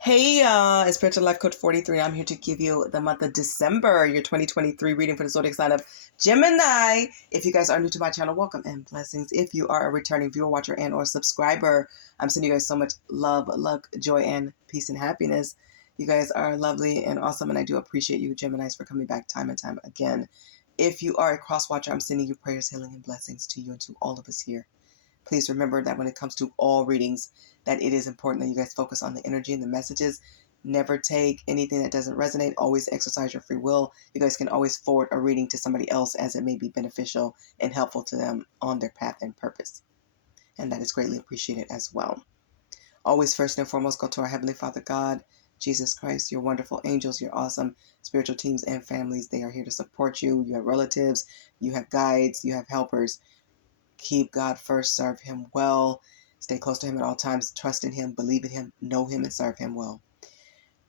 Hey y'all, it's Spiritual Life Coach 43. I'm here to give you the month of December, your 2023 reading for the zodiac sign of Gemini. If you guys are new to my channel, welcome and blessings. If you are a returning viewer, watcher, and or subscriber, I'm sending you guys so much love, luck, joy, and peace and happiness. You guys are lovely and awesome, and I do appreciate you, Geminis, for coming back time and time again. If you are a cross watcher, I'm sending you prayers, healing, and blessings to you and to all of us here. Please remember that when it comes to all readings, that it is important that you guys focus on the energy and the messages. Never take anything that doesn't resonate. Always exercise your free will. You guys can always forward a reading to somebody else as it may be beneficial and helpful to them on their path and purpose. And that is greatly appreciated as well. Always, first and foremost, go to our Heavenly Father God, Jesus Christ, your wonderful angels, your awesome spiritual teams and families. They are here to support you. You have relatives, you have guides, you have helpers. Keep God first, serve Him well, stay close to Him at all times, trust in Him, believe in Him, know Him, and serve Him well.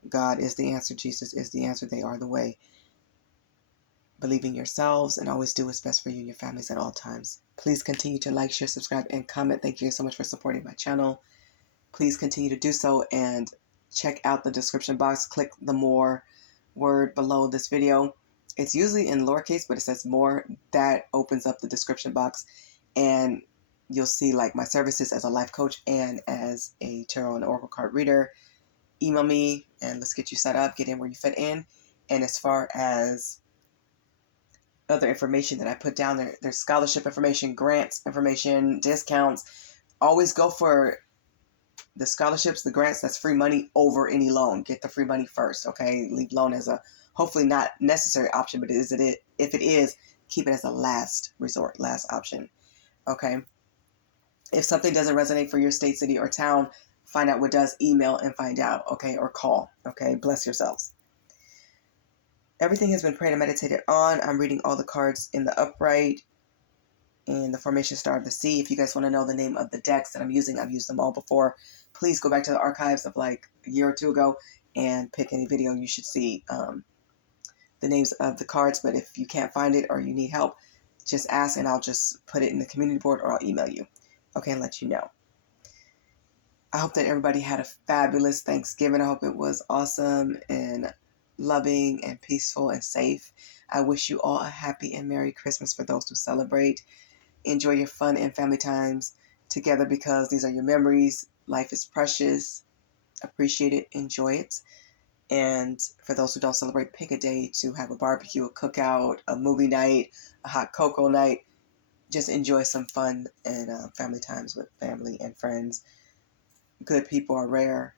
God is the answer. Jesus is the answer. They are the way. Believe in yourselves and always do what's best for you and your families at all times. Please continue to like, share, subscribe, and comment. Thank you so much for supporting my channel. Please continue to do so and check out the description box. Click the more word below this video. It's usually in lowercase, but it says more. That opens up the description box. And you'll see like my services as a life coach and as a tarot and oracle card reader. Email me and let's get you set up, get in where you fit in. And as far as other information that I put down there, there's scholarship information, grants information, discounts. Always go for the scholarships, the grants, that's free money over any loan. Get the free money first, okay? Leave loan as a hopefully not necessary option, but if it is, keep it as a last resort, last option. Okay. If something doesn't resonate for your state, city, or town, find out what does, email and find out, okay, or call, okay? Bless yourselves. Everything has been prayed and meditated on. I'm reading all the cards in the upright and the formation star of the sea. If you guys want to know the name of the decks that I'm using, I've used them all before. Please go back to the archives of like a year or two ago and pick any video. You should see the names of the cards, but if you can't find it or you need help, just ask and I'll just put it in the community board or I'll email you. Okay, and let you know. I hope that everybody had a fabulous Thanksgiving. I hope it was awesome and loving and peaceful and safe. I wish you all a happy and Merry Christmas for those who celebrate. Enjoy your fun and family times together because these are your memories. Life is precious. Appreciate it. Enjoy it. And for those who don't celebrate, pick a day to have a barbecue, a cookout, a movie night, a hot cocoa night. Just enjoy some fun and family times with family and friends. Good people are rare.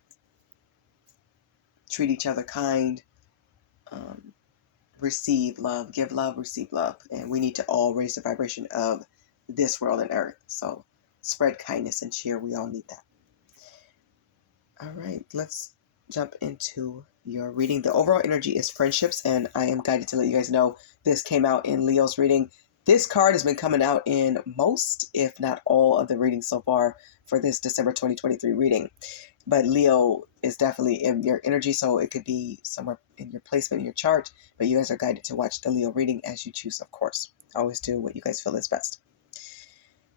Treat each other kind. Receive love. Give love, receive love. And we need to all raise the vibration of this world and earth. So spread kindness and cheer. We all need that. All right, let's jump into your reading. The overall energy is friendships, and I am guided to let you guys know this came out in Leo's reading. This card has been coming out in most, if not all, of the readings so far for this December 2023 reading. But Leo is definitely in your energy, so it could be somewhere in your placement in your chart. But you guys are guided to watch the Leo reading as you choose, of course. Always do what you guys feel is best.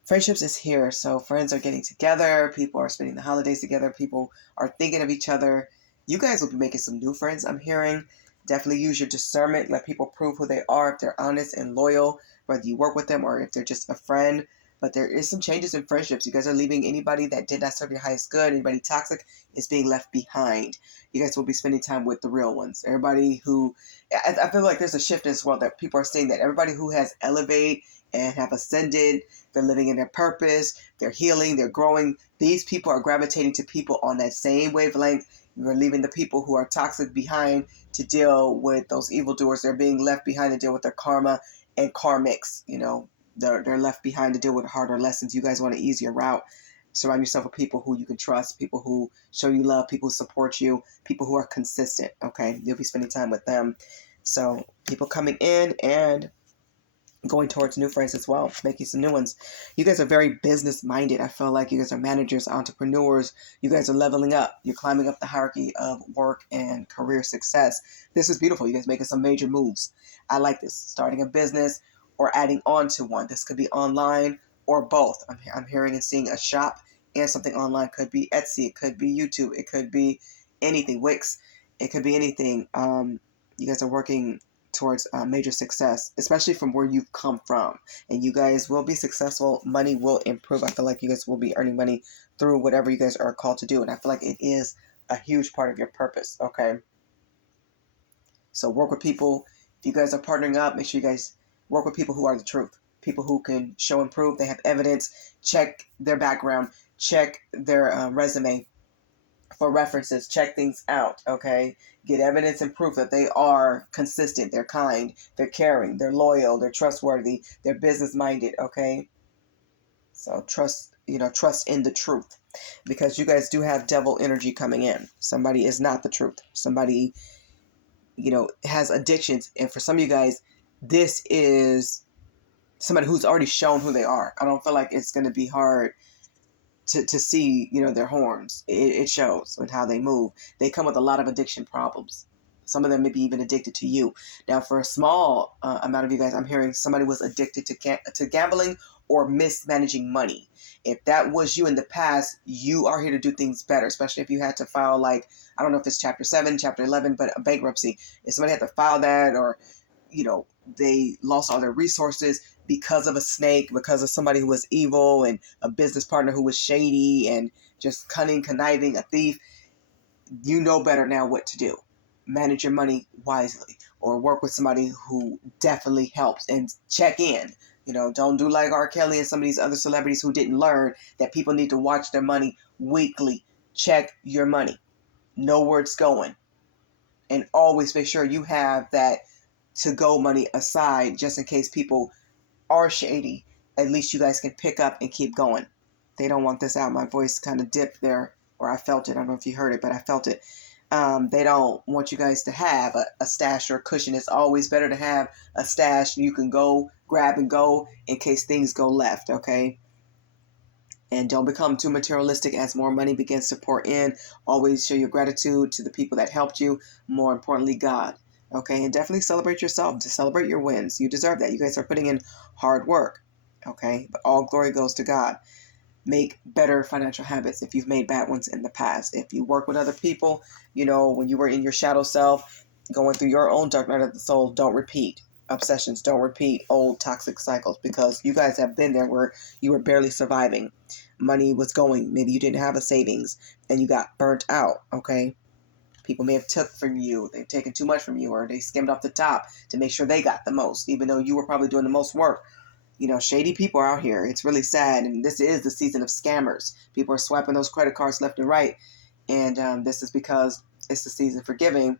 Friendships is here, so friends are getting together. People are spending the holidays together. People are thinking of each other. You guys will be making some new friends, I'm hearing. Definitely use your discernment. Let people prove who they are, if they're honest and loyal, whether you work with them or if they're just a friend. But there is some changes in friendships. You guys are leaving anybody that did not serve your highest good. Anybody toxic is being left behind. You guys will be spending time with the real ones. Everybody who, I feel like there's a shift in this world that people are seeing that everybody who has elevated and have ascended, they're living in their purpose, they're healing, they're growing. These people are gravitating to people on that same wavelength. You're leaving the people who are toxic behind to deal with those evildoers. They're being left behind to deal with their karma and karmics. You know, they're left behind to deal with harder lessons. You guys want an easier route. Surround yourself with people who you can trust, people who show you love, people who support you, people who are consistent, okay? You'll be spending time with them. So people coming in and going towards new friends as well, making some new ones. You guys are very business minded. I feel like you guys are managers, entrepreneurs. You guys are leveling up. You're climbing up the hierarchy of work and career success. This is beautiful. You guys making some major moves. I like this. Starting a business or adding on to one. This could be online or both. I'm hearing and seeing a shop and something online. Could be Etsy. It could be YouTube. It could be anything. Wix, it could be anything. You guys are working towards major success, especially from where you've come from. And you guys will be successful. Money will improve. I feel like you guys will be earning money through whatever you guys are called to do. And I feel like it is a huge part of your purpose, okay? So work with people. If you guys are partnering up, make sure you guys work with people who are the truth. People who can show and prove. They have evidence. Check their background. Check their resume for references. Check things out, okay? Get evidence and proof that they are consistent, they're kind, they're caring, they're loyal, they're trustworthy, they're business-minded, okay? So trust in the truth, because you guys do have devil energy coming in. Somebody is not the truth. Somebody, has addictions. And for some of you guys, this is somebody who's already shown who they are. I don't feel like it's going to be hard to see, their horns. It shows with how they move. They come with a lot of addiction problems. Some of them may be even addicted to you. Now, for a small amount of you guys, I'm hearing somebody was addicted to gambling or mismanaging money. If that was you in the past, you are here to do things better, especially if you had to file, like, I don't know if it's Chapter 7, Chapter 11, but a bankruptcy. If somebody had to file that, or, they lost all their resources because of a snake, because of somebody who was evil, and a business partner who was shady and just cunning, conniving, a thief, you know better now what to do. Manage your money wisely, or work with somebody who definitely helps, and check in. Don't do like R. Kelly and some of these other celebrities who didn't learn that people need to watch their money weekly. Check your money. Know where it's going. And always make sure you have that to-go money aside, just in case people are shady. At least you guys can pick up and keep going. They don't want this out. My voice kind of dipped there, or I felt it. I don't know if you heard it, but I felt it. They don't want you guys to have a stash or a cushion. It's always better to have a stash you can go grab and go in case things go left, okay? And don't become too materialistic as more money begins to pour in. Always show your gratitude to the people that helped you. More importantly, God, okay? And definitely celebrate yourself. To celebrate your wins. You deserve that. You guys are putting in hard work, okay? But all glory goes to God. Make better financial habits if you've made bad ones in the past. If you work with other people, when you were in your shadow self, going through your own dark night of the soul, don't repeat obsessions. Don't repeat old toxic cycles, because you guys have been there where you were barely surviving. Money was going. Maybe you didn't have a savings and you got burnt out, okay? People may have took from you. They've taken too much from you, or they skimmed off the top to make sure they got the most, even though you were probably doing the most work. Shady people are out here. It's really sad. And this is the season of scammers. People are swiping those credit cards left and right. And this is because it's the season for giving.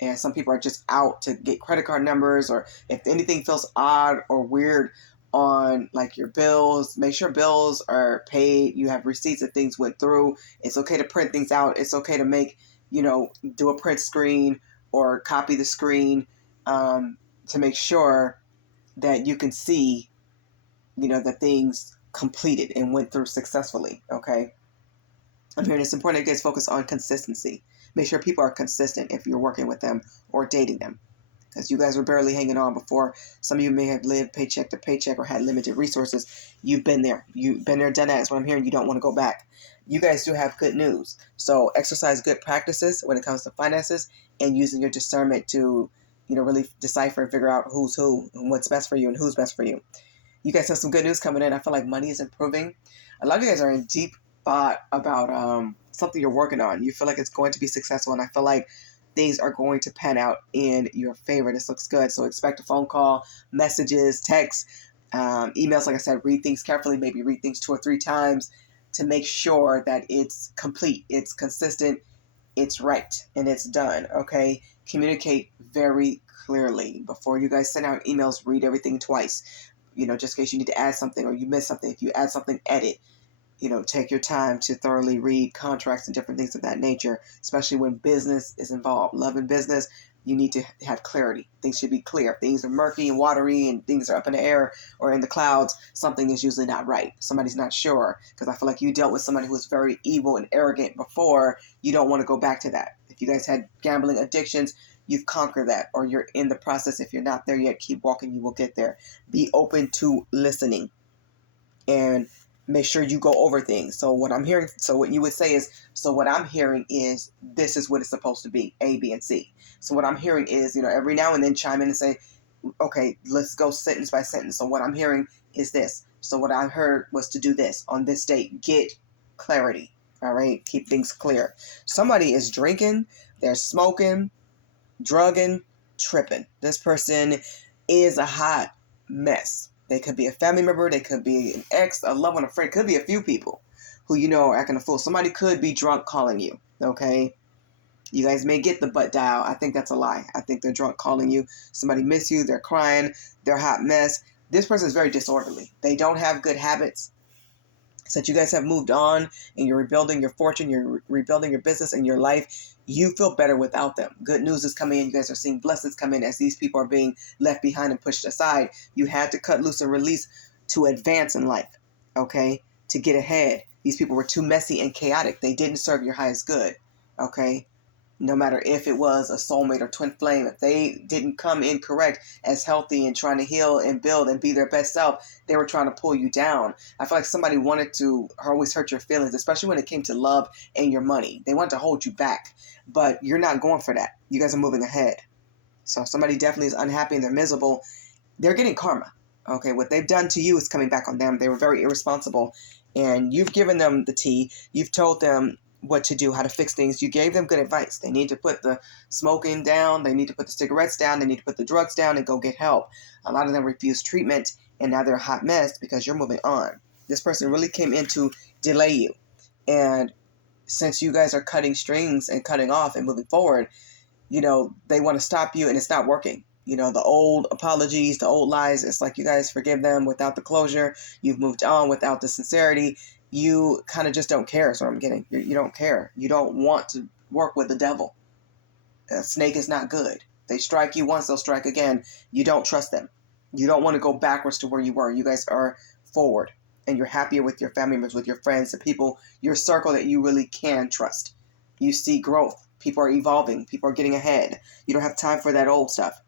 And some people are just out to get credit card numbers, or if anything feels odd or weird on like your bills, make sure bills are paid. You have receipts that things went through. It's okay to print things out. It's okay to make, do a print screen or copy the screen to make sure that you can see that things completed and went through successfully, okay? I'm hearing it's important that you guys focus on consistency. Make sure people are consistent if you're working with them or dating them, because you guys were barely hanging on before. Some of you may have lived paycheck to paycheck or had limited resources. You've been there. You've been there, done that. That's what I'm hearing. You don't want to go back. You guys do have good news. So exercise good practices when it comes to finances, and using your discernment to, really decipher and figure out who's who and what's best for you and who's best for you. You guys have some good news coming in. I feel like money is improving. A lot of you guys are in deep thought about something you're working on. You feel like it's going to be successful, and I feel like things are going to pan out in your favor. This looks good. So expect a phone call, messages, texts, emails. Like I said, read things carefully. Maybe read things 2 or 3 times to make sure that it's complete, it's consistent, it's right, and it's done, okay? Communicate very clearly. Before you guys send out emails, read everything twice. Just in case you need to add something or you miss something. If you add something, edit. Take your time to thoroughly read contracts and different things of that nature, especially when business is involved. Love and business, you need to have clarity. Things should be clear. If things are murky and watery and things are up in the air or in the clouds, something is usually not right. Somebody's not sure, because I feel like you dealt with somebody who was very evil and arrogant before. You don't want to go back to that. If you guys had gambling addictions, you've conquered that, or you're in the process. If you're not there yet, keep walking. You will get there. Be open to listening. And Make sure you go over things. So what I'm hearing, so what you would say is, so what I'm hearing is, this is what it's supposed to be, A, B, and C. So what I'm hearing is, every now and then chime in and say, okay, let's go sentence by sentence. So what I'm hearing is this. So what I heard was to do this on this date. Get clarity. All right. Keep things clear. Somebody is drinking, they're smoking, drugging, tripping. This person is a hot mess. They could be a family member. They could be an ex, a loved one, a friend. Could be a few people who are acting a fool. Somebody could be drunk calling you. Okay. You guys may get the butt dial. I think that's a lie. I think they're drunk calling you. Somebody miss you. They're crying. They're a hot mess. This person is very disorderly. They don't have good habits. Since you guys have moved on and you're rebuilding your fortune, you're rebuilding your business and your life, you feel better without them. Good news is coming in. You guys are seeing blessings come in as these people are being left behind and pushed aside. You had to cut loose and release to advance in life, okay, to get ahead. These people were too messy and chaotic. They didn't serve your highest good, okay? No matter if it was a soulmate or twin flame, if they didn't come in correct as healthy and trying to heal and build and be their best self, they were trying to pull you down. I feel like somebody wanted to always hurt your feelings, especially when it came to love and your money. They wanted to hold you back, but you're not going for that. You guys are moving ahead. So if somebody definitely is unhappy and they're miserable, they're getting karma. Okay, what they've done to you is coming back on them. They were very irresponsible, and you've given them the tea. You've told them what to do, how to fix things. You gave them good advice. They need to put the smoking down. They need to put the cigarettes down. They need to put the drugs down and go get help. A lot of them refuse treatment, and now they're a hot mess because you're moving on. This person really came in to delay you. And since you guys are cutting strings and cutting off and moving forward, they want to stop you and it's not working. The old apologies, the old lies, it's like you guys forgive them without the closure. You've moved on without the sincerity. You kind of just don't care is what I'm getting. You don't care. You don't want to work with the devil. A snake is not good. They strike you once, they'll strike again. You don't trust them. You don't want to go backwards to where you were. You guys are forward and you're happier with your family members, with your friends, the people, your circle that you really can trust. You see growth. People are evolving. People are getting ahead. You don't have time for that old stuff.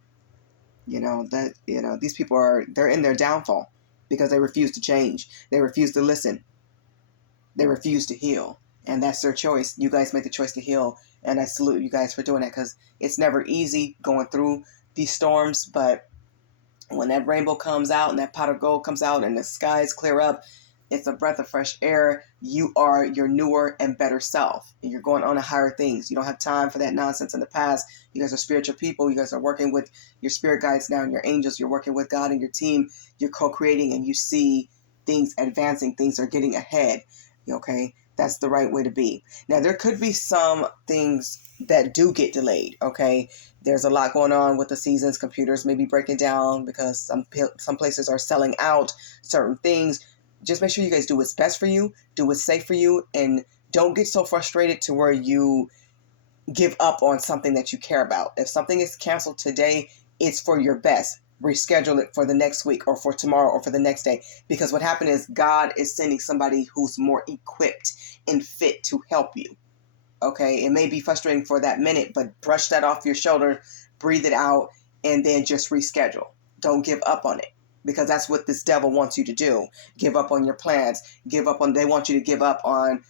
These people they're in their downfall because they refuse to change. They refuse to listen. They refuse to heal. And that's their choice. You guys made the choice to heal. And I salute you guys for doing that because it's never easy going through these storms. But when that rainbow comes out and that pot of gold comes out and the skies clear up, it's a breath of fresh air. You are your newer and better self. And you're going on to higher things. You don't have time for that nonsense in the past. You guys are spiritual people. You guys are working with your spirit guides now and your angels. You're working with God and your team. You're co-creating and you see things advancing. Things are getting ahead. Okay? That's the right way to be. Now, there could be some things that do get delayed. Okay? There's a lot going on with the seasons. Computers may be breaking down because some places are selling out certain things. Just make sure you guys do what's best for you, do what's safe for you, and don't get so frustrated to where you give up on something that you care about. If something is canceled today, it's for your best. Reschedule it for the next week or for tomorrow or for the next day. Because what happened is God is sending somebody who's more equipped and fit to help you. Okay, it may be frustrating for that minute, but brush that off your shoulder, breathe it out, and then just reschedule. Don't give up on it. Because that's what this devil wants you to do. Give up on your plans. They want you to give up on,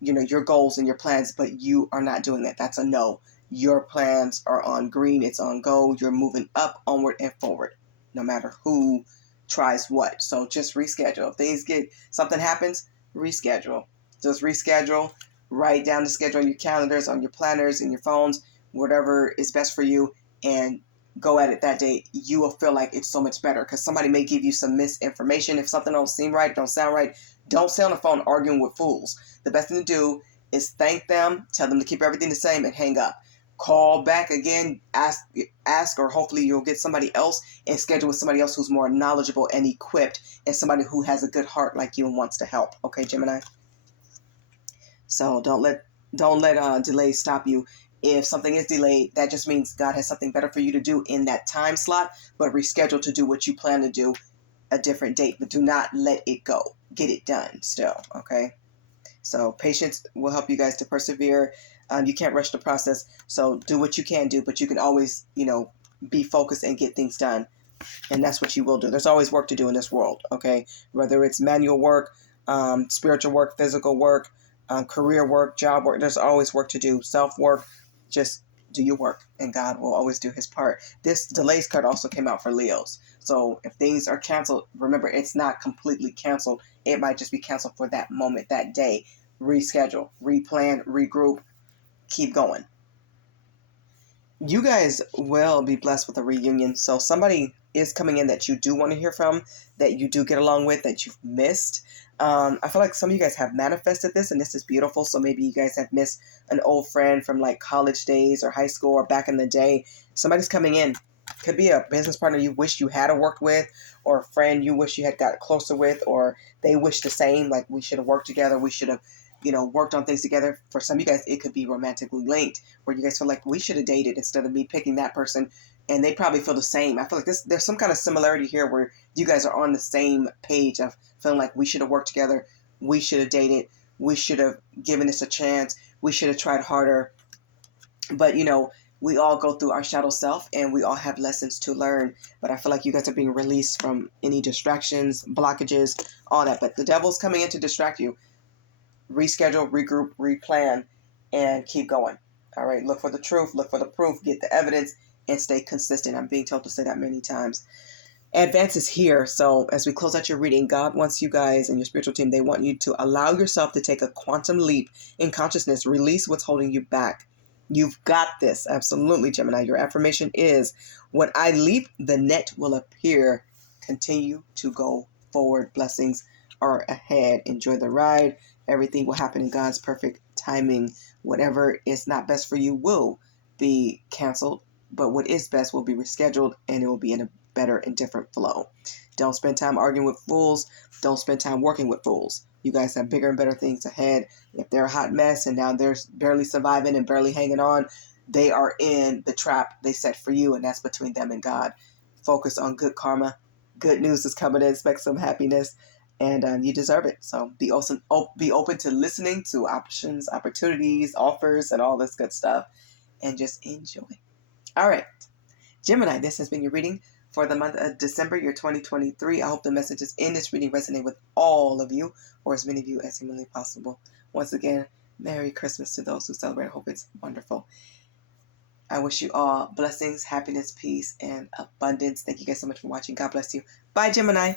your goals and your plans, but you are not doing that. That's a no. Your plans are on green. It's on go. You're moving up, onward, and forward, no matter who tries what. So just reschedule. If something happens, reschedule. Just reschedule. Write down the schedule on your calendars, on your planners, in your phones, whatever is best for you, and go at it that day. You will feel like it's so much better because somebody may give you some misinformation. If something don't seem right, don't sound right, don't stay on the phone arguing with fools. The best thing to do is thank them, tell them to keep everything the same, and hang up. Call back again, ask, or hopefully you'll get somebody else and schedule with somebody else who's more knowledgeable and equipped and somebody who has a good heart like you and wants to help. Okay, Gemini? So don't let delays stop you. If something is delayed, that just means God has something better for you to do in that time slot, but reschedule to do what you plan to do a different date. But do not let it go. Get it done still, okay? So patience will help you guys to persevere. You can't rush the process, so do what you can do, but you can always, be focused and get things done. And that's what you will do. There's always work to do in this world, okay? Whether it's manual work, spiritual work, physical work, career work, job work. There's always work to do. Self-work. Just do your work, and God will always do his part. This delays card also came out for Leos. So if things are canceled, remember, it's not completely canceled. It might just be canceled for that moment, that day. Reschedule, replan, regroup, keep going. You guys will be blessed with a reunion. So somebody is coming in that you do want to hear from, that you do get along with, that you've missed. I feel like some of you guys have manifested this, and this is beautiful. So maybe you guys have missed an old friend from like college days or high school or back in the day. Somebody's coming in. Could be a business partner you wish you had worked with, or a friend you wish you had got closer with, or they wish the same, like we should have worked together, we should have, worked on things together. For some of you guys, it could be romantically linked, where you guys feel like we should have dated instead of me picking that person, and they probably feel the same. I feel like there's some kind of similarity here where you guys are on the same page of feeling like we should have worked together, we should have dated, we should have given this a chance, we should have tried harder. But we all go through our shadow self, and we all have lessons to learn. But I feel like you guys are being released from any distractions, blockages, all that. But the devil's coming in to distract you. Reschedule, regroup, replan, and keep going. All right, look for the truth, look for the proof, get the evidence, and stay consistent. I'm being told to say that many times. Advance is here. So as we close out your reading, God wants you guys and your spiritual team, they want you to allow yourself to take a quantum leap in consciousness. Release what's holding you back. You've got this. Absolutely, Gemini. Your affirmation is, when I leap, the net will appear. Continue to go forward. Blessings are ahead. Enjoy the ride. Everything will happen in God's perfect timing. Whatever is not best for you will be canceled, but what is best will be rescheduled, and it will be in a better and different flow. Don't spend time arguing with fools. Don't spend time working with fools. You guys have bigger and better things ahead. If they're a hot mess and now they're barely surviving and barely hanging on, they are in the trap they set for you, and that's between them and God. Focus on good karma. Good news is coming in. Expect some happiness, and you deserve it. So be open to listening to options, opportunities, offers, and all this good stuff, and just enjoy. All right, Gemini, this has been your reading for the month of December, year 2023. I hope the messages in this reading resonate with all of you, or as many of you as humanly possible. Once again, Merry Christmas to those who celebrate. I hope it's wonderful. I wish you all blessings, happiness, peace, and abundance. Thank you guys so much for watching. God bless you. Bye, Gemini.